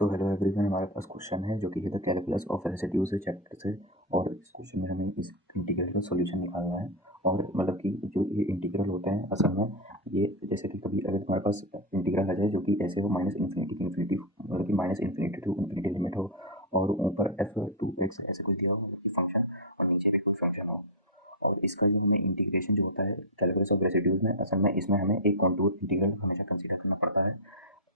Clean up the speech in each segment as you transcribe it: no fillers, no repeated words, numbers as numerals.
So hello everyone, हमारे पास question है जो कि है the calculus of residues chapter से। और इस क्वेश्चन में हमें इस इंटीग्रल का सॉल्यूशन निकालना है। और मतलब कि जो ये इंटीग्रल होते हैं असल में ये जैसे कि कभी अगर तुम्हारे पास इंटीग्रल आ जाए जो कि ऐसे हो माइनस इन्फिनिटी की इन्फिनिटी, मतलब कि minus infinity to infinity limit हो, और ऊपर f2x ऐसे कुछ दिया हो, मतलब कि फंक्शन, और नीचे भी कुछ फंक्शन हो। और इसका जो हमें इंटीग्रेशन जो होता है कैलकुलस ऑफ रेसिड्यूज में, असल में इसमें हमें एक कॉन्टूर इंटीग्रल हमेशा कंसीडर करना पड़ता है।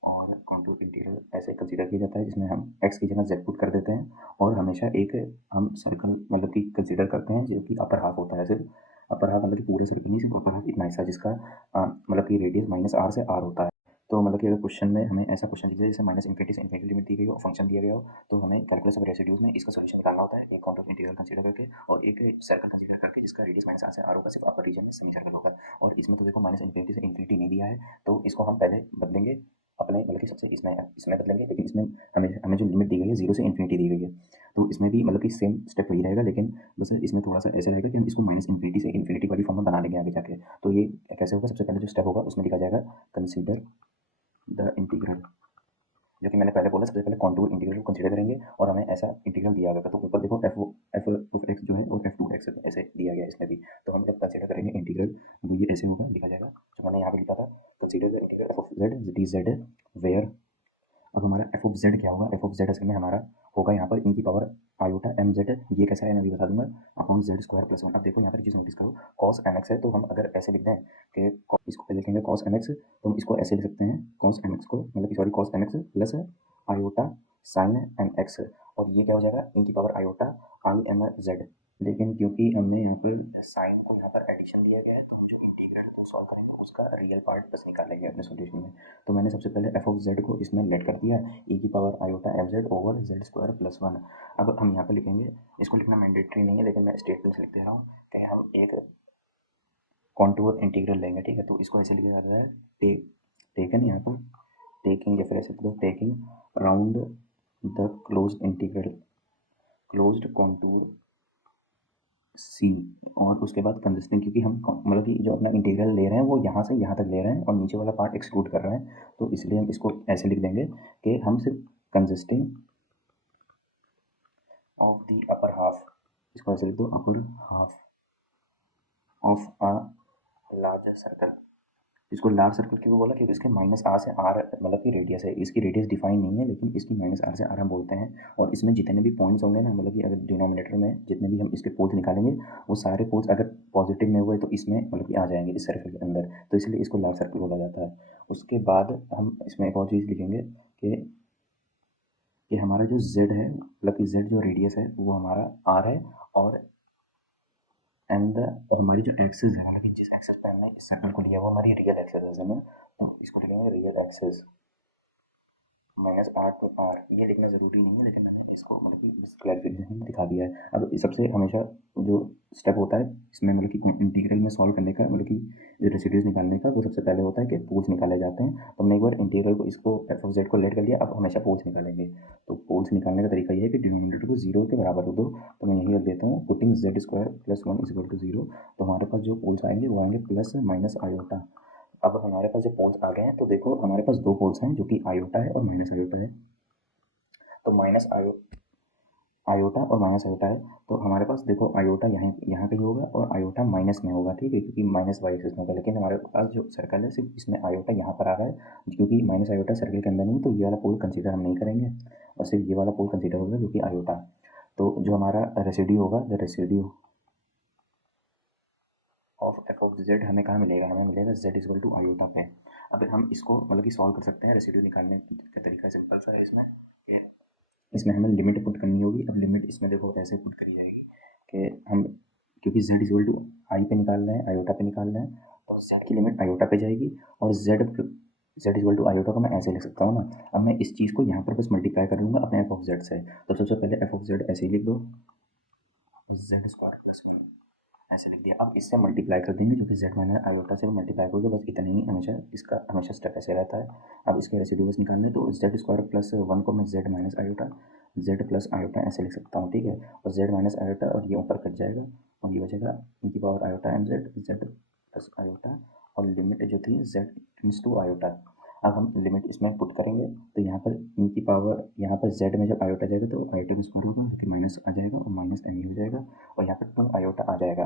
और कॉन्टूर इंटीग्रल ऐसे कंसीडर किया जाता है जिसमें हम x की जगह z पुट कर देते हैं, और हमेशा एक हम सर्कल मतलब कि कंसीडर करते हैं जो कि अपर हाफ होता है। सिर्फ अपर हाफ मतलब कि पूरे सर्कल नहीं, सिर्फ अपर हाफ इतना हिस्सा जिसका मतलब कि रेडियस -r से r होता है। तो मतलब कि अगर क्वेश्चन में हमें ऐसा क्वेश्चन दिया जाए जैसे माइनस इन्फिनिटी से इन्फिनिटी लिमिट दी गई हो, फंक्शन दिया गया हो, तो हमें कैलकुलस ऑफ रेसिड्यूज में इसका सॉल्यूशन निकालना होता है, एक कॉन्टूर इंटीग्रल कंसीडर करके और एक सर्कल कंसीडर करके जिसका रेडियस -r से r होगा, सिर्फ अपर रीजन में सेमी सर्कल होगा। और इसमें तो देखो माइनस इन्फिनिटी से इन्फिनिटी नहीं दिया है, तो इसको हम पहले बदलेंगे अपने मतलब कि सबसे इसमें इसमें बदलेंगे, लेकिन इसमें हमें हमें जो लिमिट दी गई है 0 से इन्फिनिटी दी गई है, तो इसमें भी मतलब कि सेम स्टेप वही रहेगा, लेकिन बस इसमें थोड़ा सा ऐसा रहेगा कि हम इसको माइनस इन्फिनिटी से इन्फिनिटी वाली फॉर्म में बना लेंगे आगे जाके। तो ये कैसे होगा, सबसे पहले जो स्टेप होगा उसमें लिखा जाएगा कंसीडर द इंटीग्रल, जो कि मैंने पहले बोला सबसे पहले कॉन्टूर इंटीग्रल को कंसीडर करेंगे और हमें ऐसा इंटीग्रल दिया गया। तो ऊपर देखो एफ ऑफ एक्स जो है और f2x ऐसे दिया गया इसमें भी। तो हम जब कंसीडर करेंगे इंटीग्रल, वो ये ऐसे होगा, लिखा जाएगा जो मैंने यहाँ पे लिखा था, consider the integral F of Z D Z where. अब हमारा एफ ऑफ जेड क्या होगा, एफ ऑफ जेड असल में हमारा होगा यहाँ पर ई की पावर आयोटा एम जेड। ये कैसा है मैं अभी बता दूंगा, upon Z square plus one. अब देखो यहाँ पर चीज़ नोटिस करो, कॉस एम एक्स है, तो हम अगर ऐसे लिख दें कि इसको पहले लिखेंगे कॉस एम एक्स, तो हम इसको ऐसे लिख सकते हैं कॉस एम एक्स को, मतलब कि sorry cos M X plus iota sine M X, और ये क्या हो जाएगा ई की power iota I M Z. लेकिन क्योंकि हमने यहाँ पर साइन को यहाँ पर एडिशन दिया गया है, तो हम जो इंटीग्रल सॉल्व करेंगे उसका रियल पार्ट बस निकालेंगे अपने सॉल्यूशन में। तो मैंने सबसे पहले एफ ऑफ जेड को इसमें लेट कर दिया ई की power iota M Z over Z square plus one. अब हम यहाँ पर लिखेंगे, इसको लिखना मैंडेटरी नहीं है, लेकिन मैं स्टेटमेंट लिख दे रहा हूँ कि हम एक कॉन्टूर इंटीग्रल लेंगे, ठीक है। तो इसको ऐसे लिखा जाता है टेकन, यहाँ पर टेकिंग, या फिर ऐसे दो taking round the close integral closed contour C, और उसके बाद कंसिस्टिंग, क्योंकि हम मतलब कि जो अपना इंटीग्रल ले रहे हैं वो यहाँ से यहाँ तक ले रहे हैं और नीचे वाला पार्ट एक्सक्लूड कर रहे हैं, तो इसलिए हम इसको ऐसे लिख देंगे कि हम सिर्फ consisting of the upper half, इसको ऐसे लिख दो upper half of a larger circle. इसको लार्ज सर्कल क्यों बोला, क्योंकि इसके -r से r मतलब कि रेडियस है, इसकी रेडियस डिफाइन नहीं है, लेकिन इसकी -r से r हम बोलते हैं। और इसमें जितने भी पॉइंट्स होंगे ना, मतलब कि अगर डिनोमिनेटर में जितने भी हम इसके पोल्स निकालेंगे, वो सारे पोल्स अगर पॉजिटिव में हुए तो इसमें मतलब कि आ जाएंगे इस सर्कल के अंदर, तो इसलिए इसको लार्ज सर्कल बोला जाता है। उसके बाद हम इसमें एक और चीज़ लिखेंगे कि हमारा जो z है, मतलब कि z जो रेडियस है वो हमारा r है, और और हमारी जो एक्सिस है, मतलब कि जिस एक्सिस पे हमने इस सर्कल को लिया वो हमारी रियल एक्सिस है असल में, तो इसको लिखेंगे real axis -r to r। ये लिखना ज़रूरी नहीं है, लेकिन मैंने इसको मतलब कि बस क्लैरिफिकेशन दिखा दिया है। अब सबसे हमेशा जो स्टेप होता है इसमें मतलब कि इंटीग्रल में सॉल्व करने का, मतलब कि जो रेसिड्यूज निकालने का, वो सबसे पहले होता है कि पोल्स निकाले जाते हैं। तो हमने एक बार इंटीग्रल को इसको एफ ऑफ जेड को लेट कर लिया, अब हमेशा पोल्स निकालेंगे। तो पोल्स निकालने का तरीका ये है कि डिनोमिनेटर को 0 के बराबर हो दो, तो मैं यही रख देता हूँ putting Z square plus one is equal to 0। तो हमारे पास जो पोल्स आएंगे वो आएंगे प्लस माइनस आयोटा। अब हमारे पास जो पोल्स आ गए हैं, तो देखो हमारे पास दो पोल्स हैं जो कि आयोटा है और माइनस आयोटा है। तो माइनस आयोटा और माइनस आयोटा है, तो हमारे पास देखो आयोटा यहाँ यहाँ पे होगा और आयोटा माइनस में होगा, ठीक है, क्योंकि माइनस वाई एक्सिस में होगा। लेकिन हमारे पास जो सर्कल है सिर्फ इसमें आयोटा यहाँ पर आ रहा है, क्योंकि माइनस आयोटा सर्कल के अंदर नहीं, तो ये वाला पोल कंसीडर हम नहीं करेंगे और सिर्फ ये वाला पोल कंसीडर होगा जो कि आयोटा। तो जो हमारा रेसिड्यू होगा, the residue of F of Z हमें कहाँ मिलेगा, हमें मिलेगा जेड इक्वल टू आयोटा पे। अब हम इसको मतलब कि सॉल्व कर सकते हैं, रेसिड्यू निकालने का तरीका सिंपल सा है इसमें, इसमें हमें लिमिट पुट करनी होगी। अब लिमिट इसमें देखो ऐसे पुट करी जाएगी कि हम, क्योंकि z इक्वल टू आई पे निकाल रहे हैं, आयोटा पे निकाल रहे हैं, तो z की लिमिट आयोटा पे जाएगी, और z इक्वल टू आयोटा को मैं ऐसे लिख सकता हूँ ना। अब मैं इस चीज़ को यहाँ पर बस मल्टीप्लाई कर लूँगा अपने एफ ऑफ जेड से। तो सबसे पहले एफ ऑफ जेड ऐसे ही लिख दो, जेड स्क्वायर प्लस वन ऐसे लिख दिया। अब इससे मल्टीप्लाई कर देंगे, जो कि z माइनस आयोटा से मल्टीप्लाई करोगे, बस इतना ही हमेशा इसका हमेशा स्टेप ऐसे रहता है। अब इसके रेसिड्यू बस निकालने, तो जेड स्क्वायर प्लस वन को मैं z minus iota z plus iota ऐसे लिख सकता हूँ, ठीक है। और z माइनस आयोटा और ये ऊपर कट जाएगा और ये बचेगा ई की power iota M Z z plus iota, और लिमिट जो थी z टेंड्स टू आयोटा। अब हम लिमिट इसमें पुट करेंगे तो यहाँ पर ई की पावर, यहाँ पर जेड में जब आयोटा जाएगा तो आयोटा में स्क्वायर होगा, फिर माइनस आ जाएगा और माइनस एम हो जाएगा और यहाँ पर 2 आयोटा आ जाएगा।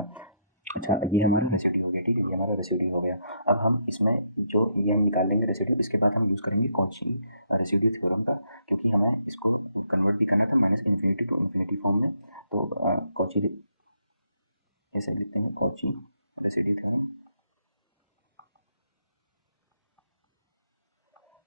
अच्छा, ये हमारा रेसिड्यू हो गया, ठीक है, ये हमारा रेसिड्यू हो गया। अब हम इसमें जो ये हम निकाल लेंगे रेसिड्यू, इसके बाद हम यूज़ करेंगे कॉची रेसिड्यू थ्योरम का, क्योंकि हमें इसको कन्वर्ट भी करना था minus infinity to infinity form में। तो कॉची ऐसे लिखते हैं, कॉची रेसिड्यू थ्योरम।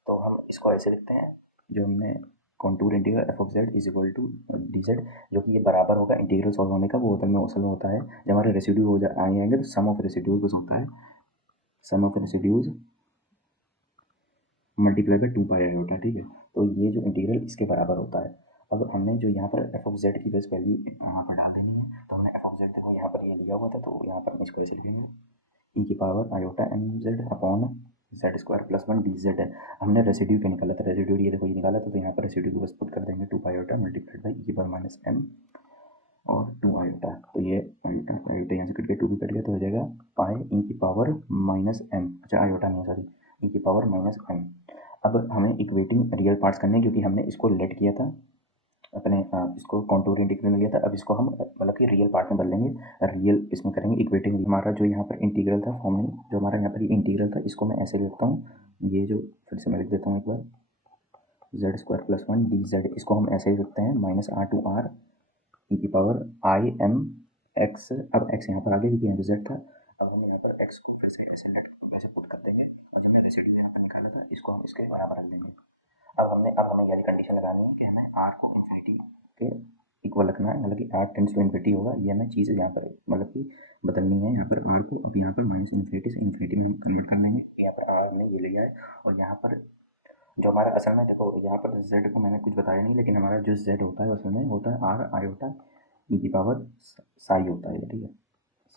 तो हम इसको ऐसे लिखते हैं, जो हमने contour integral F of Z is equal to D Z, जो कि ये बराबर होगा इंटीग्रल सॉल्व होने का, वो असल में होता है जब हमारे रेसिड्यू हो आएंगे तो सम ऑफ रेसिड्यूज बस होता है, sum of residues multiply by 2 pi iota, ठीक है। तो ये जो इंटीग्रल इसके बराबर होता है। अब हमने जो यहाँ पर एफ ऑफ जेड की बेस वैल्यू यहाँ पर डाल देनी है, तो हमने एफ ऑफ जेड देखो यहाँ पर ये लिया हुआ था, तो यहाँ पर हम इसको ऐसे लिखेंगे ई की power iota M Z upon Z square plus 1 D Z है। हमने रेसिड्यू का निकाला था, रेसिड्यू ये देखो ये निकाला था, तो यहाँ पर रेसिड्यू को बस पुट कर देंगे 2 pi iota multiplied by E की पावर माइनस एम और 2 आयोटा। तो ये आयोटा आयोटा यहाँ से कट गया, 2 भी कट गया, तो हो जाएगा पाई ई की पावर माइनस एम, अच्छा आयोटा नहीं सॉरी, ई की पावर माइनस एम। अब हमें इक्वेटिंग रियल पार्ट्स करने हैं, क्योंकि हमने इसको लेट किया था अपने इसको कॉन्टूर इंटीग्रल में लिया था। अब इसको हम मतलब कि रियल पार्ट में बदलेंगे, रियल इसमें करेंगे इक्वेटिंग। हमारा जो यहाँ पर इंटीग्रल था फॉर्म में, जो हमारा यहाँ पर इंटीग्रल था, इसको मैं ऐसे लिखता हूँ, ये जो फिर से मैं लिख देता हूँ एक बार, Z square plus 1 D Z, इसको हम ऐसे ही लिखते हैं minus R two R E की पावर आई एम एक्स। अब एक्स यहाँ पर आ गया क्योंकि यहाँ पे जेड था। अब हम यहाँ पर एक्स को फिर से ऐसे लेट वैसे पुट कर देंगे, और जब मैं रेसिड्यू यहाँ पर निकाला था इसको हम इसके बराबर रख देंगे। अब हमें यानी कंडीशन लगानी है कि हमें आर को इन्फिनिटी के इक्वल रखना है, मतलब कि आर टेंड्स टू इन्फिनिटी होगा, ये हमें चीज़ यहाँ पर मतलब कि बदलनी है यहाँ पर आर को। अब यहाँ पर माइनस इन्फिनिटी से इन्फिनिटी में हम कन्वर्ट कर लेंगे, यहाँ पर आर हमने ये लिया है, और यहाँ पर जो हमारा असल में देखो यहाँ पर जेड को मैंने कुछ बताया नहीं, लेकिन हमारा जो जेड होता है असल में होता है आर आयोटा ई की पावर साई होता है, ठीक है,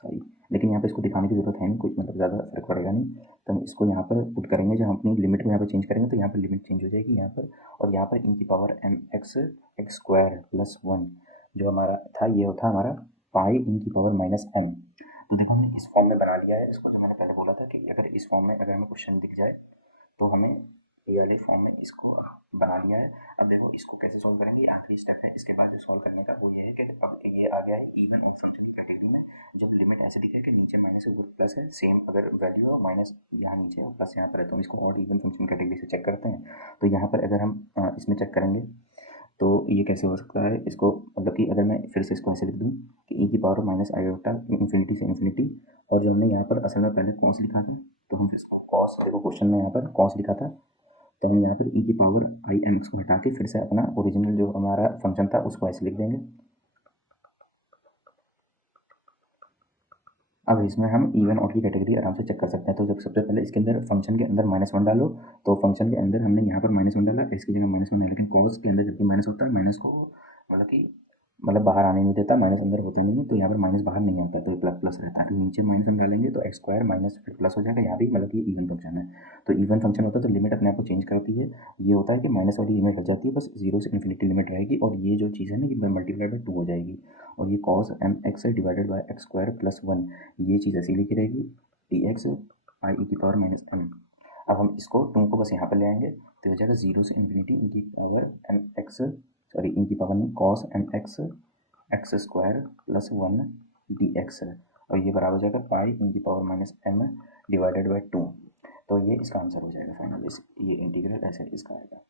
साई। लेकिन यहाँ पे इसको दिखाने की जरूरत है नहीं, कुछ मतलब ज़्यादा फर्क पड़ेगा नहीं। तो हम इसको यहाँ पर पुट करेंगे, जब हम अपनी लिमिट को यहाँ पर चेंज करेंगे तो यहाँ पर लिमिट चेंज हो जाएगी यहाँ पर, और यहाँ पर ई की power M X X square plus 1 जो हमारा था, ये होता हमारा पाई ई की पावर माइनस एम। तो देखो हमने इस फॉर्म में बना लिया है इसको, जो मैंने पहले बोला था कि अगर इस फॉर्म में अगर हमें क्वेश्चन दिख जाए तो हमें ये वाले फॉर्म में इसको बना लिया है। अब देखो इसको कैसे सोल्व करेंगे, ये आखिरी स्टेप है। इसके बाद जो सोल्व करने का वो ये है कि अब ये आ गया है इवन फंक्शन की कैटेगरी में, जब लिमिट ऐसे दिखे कि नीचे माइनस है ऊपर प्लस है, सेम अगर वैल्यू है माइनस यहाँ नीचे और प्लस यहाँ पर है, तो हम इसको ऑड इवन फंक्शन कैटेगरी से चेक करते हैं। तो यहाँ पर अगर हम इसमें चेक करेंगे तो ये कैसे हो सकता है, इसको मतलब कि अगर मैं फिर से इसको ऐसे लिख दूँ कि ई की पावर माइनस आयोटा इन्फिनिटी से इन्फिनिटी, और जो हमने यहाँ पर असल में पहले कॉस लिखा था, तो हम फिर इसको कॉस, देखो क्वेश्चन में यहाँ पर कॉस लिखा था, तो हम यहाँ पर ई की पावर आई एम एक्स को हटा के फिर से अपना ओरिजिनल जो हमारा फंक्शन था उसको ऐसे लिख देंगे। अब इसमें हम इवन ऑड की कैटेगरी आराम से चेक कर सकते हैं। तो जब सबसे पहले इसके अंदर फंक्शन के अंदर -1 डालो, तो फंक्शन के अंदर हमने यहाँ पर -1 डाला, इसकी जगह -1 है, लेकिन कॉस के अंदर जबकि माइनस होता है, माइनस को मतलब कि बाहर आने नहीं देता, माइनस अंदर होता नहीं है, तो यहाँ पर माइनस बाहर नहीं आता, तो ये प्लस प्लस रहता है। तो नीचे -1 डालेंगे तो एक्स स्क्वायर माइनस फिर प्लस हो जाएगा, यहाँ भी मतलब कि इवन फंक्शन है। तो इवन फंक्शन होता है तो लिमिट अपने आप को चेंज करती है, ये होता है कि माइनस वाली लिमिट बच जाती है, बस 0 से इन्फिनिटी लिमिट रहेगी, और ये जो चीज़ है ना ये मल्टीप्लाई बाय 2 हो जाएगी, और ये cos M X divided by X square plus 1, ये चीज़ ऐसी लिखी रहेगी डी एक्स आई ई की पावर माइनस एम। अब हम इसको 2 को बस यहाँ पर ले आएंगे, तो हो जाएगा 0 से इन्फिनिटी ई की power M X, sorry E की पावर नहीं, cos M X X square plus 1 D X है, और ये बराबर हो जाएगा पाई ई की power minus M divided by 2। तो ये इसका आंसर हो जाएगा फाइनल, ये इंटीग्रल ऐसे इसका आएगा।